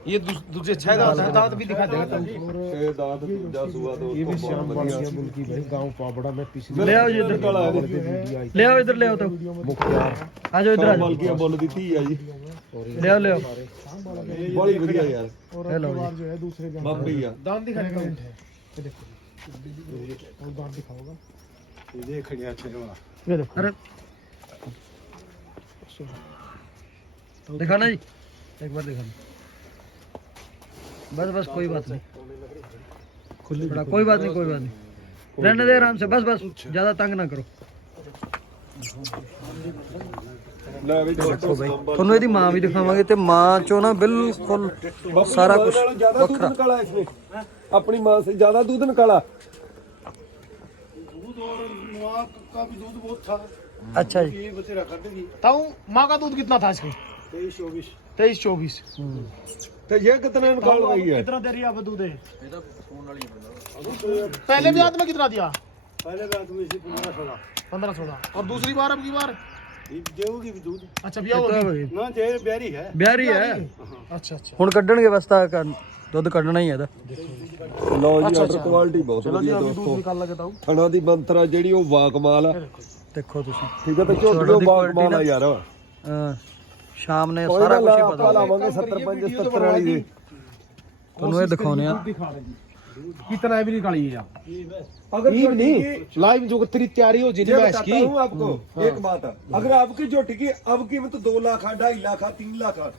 ये दूसरे छह दांत हैं दांत भी दिखा देगा तू छह दांत पूजा सुबह तो ये भी शाम बढ़िया मिलती भाई गांव पापड़ा में पिछले ले आओ इधर ले आओ इधर ले आओ तो मुखिया आ जाओ इधर आ बोल दी बोल दी थी आ जी ले आओ ले आओ बड़ी बढ़िया यार ले लो जो है दूसरे जान बाप भैया दांत दिखा देगा ये देखो और दांत दिखाओगे ये देख लिया अच्छे से अरे दिखाना जी एक बार दिखाना ਬਸ ਬਸ ਕੋਈ ਬਾਤ ਨਹੀਂ ਖੁੱਲੀ ਬੜਾ ਕੋਈ ਬਾਤ ਨਹੀਂ ਕੋਈ ਬਾਤ ਨਹੀਂ ਰਹਿਣ ਦੇ ਆਰਾਮ ਸੇ ਬਸ ਬਸ ਜਿਆਦਾ ਤੰਗ ਨਾ ਕਰੋ ਲੈ ਵੀ ਦੇਖੋ ਬਈ ਤੁਹਾਨੂੰ ਇਹਦੀ ਮਾਂ ਵੀ ਦਿਖਾਵਾਂਗੇ ਤੇ ਮਾਂ ਚੋਂ ਨਾ ਬਿਲਕੁਲ ਸਾਰਾ ਕੁਝ ਵੱਖਰਾ ਆਪਣੀ ਮਾਂ ਸੇ ਜਿਆਦਾ ਦੁੱਧ ਨਿਕਾਲਾ ਦੁੱਧ ਔਰ ਨਵਾਂ ਕੱਕਾ ਵੀ ਦੁੱਧ ਬਹੁਤ ਥਾ ਅੱਛਾ ਜੀ ਇਹ ਬਥੇਰਾ ਕੱਢ ਗਈ ਤਾਂ ਮਾਂ ਦਾ ਦੁੱਧ ਕਿੰਨਾ ਥਾ ਇਸਕੇ 23 24 ਤੇਈ ਤੇ ਇਹ ਕਿਤਨੇ ਨੂੰ ਗਈ ਹੈ ਕਿਤਨਾ ਦੇ ਰਿਹਾ ਬਦੂ ਦੇ ਪਹਿਲੇ ਵਿਆਹ ਤੇ ਕਿਤਨਾ ਦਿਆ ਪਹਿਲੇ ਵਿਆਹ ਤੇ 15 16 15 16 ਔਰ ਦੂਸਰੀ ਵਾਰ ਅਬ ਕੀ ਵਾਰ ਦੇਉਗੀ ਵੀ ਦੂਜੀ ਅੱਛਾ ਵਿਆਹ ਨਾ ਜੇ ਬਿਆਰੀ ਹੈ ਬਿਆਰੀ ਹੈ ਅੱਛਾ ਅੱਛਾ ਹੁਣ ਕੱਢਣਗੇ ਵਸਤਾ ਕਰਨ ਦੁੱਧ ਕੱਢਣਾ ਹੀ ਹੈ ਦਾ ਲਓ ਜੀ ਆਰਡਰ ਕੁਆਲਿਟੀ ਬਹੁਤ ਵਧੀਆ ਦੋਸਤੋ ਥਣਾ ਦੀ ਮੰਤਰਾ ਜਿਹੜੀ ਉਹ ਵਾਕਮਾਲ ਦੇਖੋ ਤੁਸੀਂ ਠੀਕ ਹੈ ਤੇ ਝੋਟੀ ਉਹ ਵਾਕਮਾਲ ਆ ਯਾਰ ਹਾਂ ਸ਼ਾਮ ਨੇ ਸਾਰਾ ਕੁਝ ਹੀ ਬਦਲ ਦਿੱਤਾ ਲਾਵਾਂਗੇ 75 74 ਤੁਹਾਨੂੰ ਇਹ ਦਿਖਾਉਨੇ ਆ ਕਿਤਨਾ ਹੈ ਵੀ ਨਹੀਂ ਕਾਲੀ ਆ ਅਗਰ ਤੁਹਾਡੀ ਲਾਈਵ ਜੋ ਤੇਰੀ ਤਿਆਰੀ ਹੋ ਜਿੰਨੇ ਮੈਚ ਕੀ ਮੈਂ ਬਤਾਉਂ ਆਪਕੋ ਇੱਕ ਬਾਤ ਅਗਰ ਆਪਕੀ ਝੁੱਟ ਗਈ ਅਬ ਕੀਮਤ 2 ਲੱਖ ਆ 2.5 ਲੱਖ ਆ 3 ਲੱਖ ਆ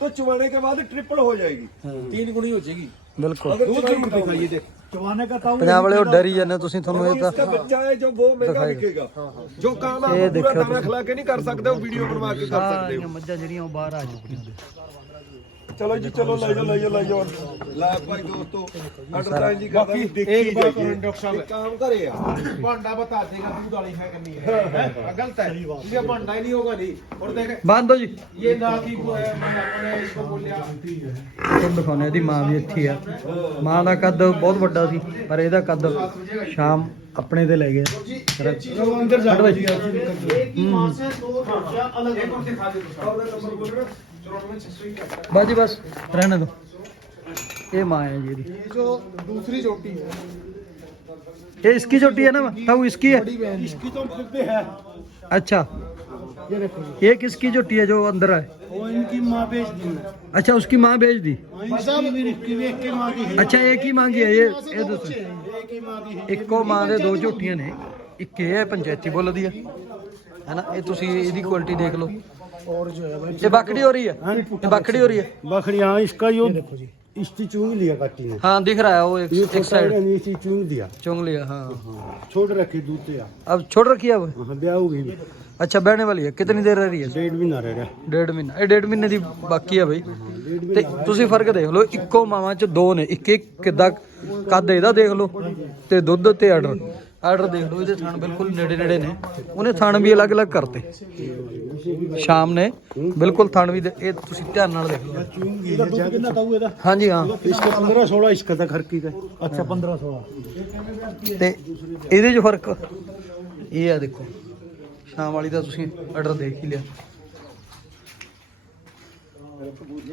ਤਾਂ ਚਵਾਣੇ ਕੇ ਬਾਅਦ ਟ੍ਰਿਪਲ ਹੋ ਜਾਏਗੀ ਤਿੰਨ ਗੁਣੀ ਹੋ ਜਾਏਗੀ ਬਿਲਕੁਲ ਪੰਜਾਬ ਵਾਲੇ ਡਰੀ ਜਾਂਦੇ ਤੁਸੀਂ ਤੁਹਾਨੂੰ ਇਹ ਤਾਂ ਬੱਚਾ ਹੈ ਜੋ ਬੋ ਮਹਿੰਗਾ ਵਿਕੇਗਾ ਜੋ ਕਾਮ ਆ ਪੂਰਾ ਤਾਂ ਖਲਾ ਕੇ ਨਹੀਂ ਕਰ ਸਕਦੇ ਉਹ ਵੀਡੀਓ ਬਣਵਾ ਕੇ ਕਰ ਸਕਦੇ ਹੋ ਮੱਝਾਂ ਜਿਹੜੀਆਂ ਉਹ ਬਾਹਰ ਆ ਜਾਂਦੀਆਂ ਚਲੋ ਜੀ ਚਲੋ ਲੈ ਜਾ ਲੈ ਜਾ ਲੈ ਜਾ ਲੈ ਭਾਈ ਦੋਸਤੋ ਅਡਰਟਾਈਜ਼ ਦੀ ਗੱਲ ਦੇਖੀ ਇੱਕ ਕੰਮ ਕਰੇ ਆ ਭਾਂਡਾ ਬਤਾ ਦੇਗਾ ਤੂੰ ਗਾਲੀ ਹੈ ਕੰਨੀ ਹੈ ਗਲਤ ਹੈ ਇਹ ਭਾਂਡਾ ਹੀ ਨਹੀਂ ਹੋਗਾ ਨਹੀਂ ਹੁਣ ਦੇਖ ਬੰਦ ਹੋ ਜੀ ਇਹ ਨਾ ਕੀ ਕੋਇਆ ਮੈਂ ਆਪਣੇ ਇਸ ਇਸਕੋ ਬੋਲਿਆ ਤੁਹਾਨੂੰ ਦਿਖਾਉਣਾ ਇਹਦੀ ਮਾਂ ਵੀ ਇੱਥੇ ਆ ਮਾਂ ਦਾ ਕੱਦ ਬਹੁਤ ਵੱਡਾ ਸੀ ਪਰ ਇਹਦਾ ਕੱਦ ਸ਼ਾਮ अपने ते ले गए बाजी बस रहने दो ये माँ है ये जो दूसरी चोटी है ये इसकी चोटी है ना तब इसकी है इसकी तो है अच्छा ये देखो ये किसकी चोटी है जो अंदर है वो इनकी माँ भेज दी अच्छा उसकी माँ भेज दी अच्छा एक ही मांगी है ये ये दूसरी ਇੱਕੋ ਮਾਂ ਦੇ ਦੋ ਝੋਟੀਆਂ ਨੇ ਇੱਕ ਇਹ ਪੰਚਾਇਤੀ ਬੋਲਦੀ ਆ ਹੈਨਾ ਇਹ ਤੁਸੀਂ ਇਹਦੀ ਕੁਆਲਿਟੀ ਦੇਖ ਲਓ ਔਰ ਜੋ ਹੈ ਭਾਈ ਇਹ ਬੱਕੜੀ ਹੋ ਰਹੀ ਹੈ ਇਹ ਬੱਕੜੀ ਹੋ ਰਹੀ ਹੈ ਬੱਕੜੀ ਆ ਇਸਕਾ ਯੋ ਦੇਖੋ ਜੀ ਇਸਤੀ ਚੁੰਗ ਲਿਆ ਕੱਟੀ ਨੇ ਹਾਂ ਦਿਖ ਰਿਹਾ ਉਹ ਇੱਕ ਇੱਕ ਸਾਈਡ ਨਹੀਂ ਇਸਤੀ ਚੁੰਗ ਦਿਆ ਚੁੰਗ ਲਿਆ ਹਾਂ ਛੋੜ ਰੱਖੀ ਦੂਤੇ ਆ ਅਬ ਛੋੜ ਰੱਖੀ ਆ ਵਿਆਹ ਹੋ ਗਈ ਅੱਛਾ ਬਹਿਣੇ ਵਾਲੀ ਹੈ ਕਿਤਨੀ ਦੇਰ ਰਹੀ ਹੈ ਡੇਢ ਮਹੀਨਾ ਰਹਿ ਗਿਆ ਡੇਢ ਮਹੀਨਾ ਇਹ ਡੇਢ ਮਹੀਨੇ ਦੀ ਬਾਕੀ ਆ ਬਈ ਤੇ ਤੁਸੀਂ ਫਰਕ ਦੇਖ ਲਓ ਇੱਕੋ ਮਾਵਾਂ ਚ ਦੋ ਨੇ ਇੱਕ ਇੱਕ ਕਿਦਾਂ ਕੱਦ ਇਹਦਾ ਦੇਖ ਲਓ ਤੇ ਦੁੱਧ ਤੇ ਆਰਡਰ ਆਰਡਰ ਦੇਖ ਲਓ ਇਹਦੇ ਥਣ ਬਿਲਕੁਲ ਨੇੜੇ ਨੇੜੇ ਨੇ ਉਹਨੇ ਥਣ ਵੀ ਅਲੱਗ ਅਲੱਗ ਕਰਤੇ ਸ਼ਾਮ ਨੇ ਬਿਲਕੁਲ ਥਣ ਵੀ ਇਹ ਤੁਸੀਂ ਧਿਆਨ ਨਾਲ ਦੇਖ ਲਓ ਹਾਂਜੀ ਹਾਂ ਇਸਕਾ 15 16 ਇਸਕਾ ਤਾਂ ਖਰਕੀ ਦਾ ਅੱਛਾ 15 16 ਤੇ ਇਹਦੇ 'ਚ ਫਰਕ ਇਹ ਆ ਦੇਖੋ ਸ਼ਾਮ ਵਾਲੀ ਦਾ ਤੁਸੀਂ ਆਰਡਰ ਦੇਖ ਹੀ ਲਿਆ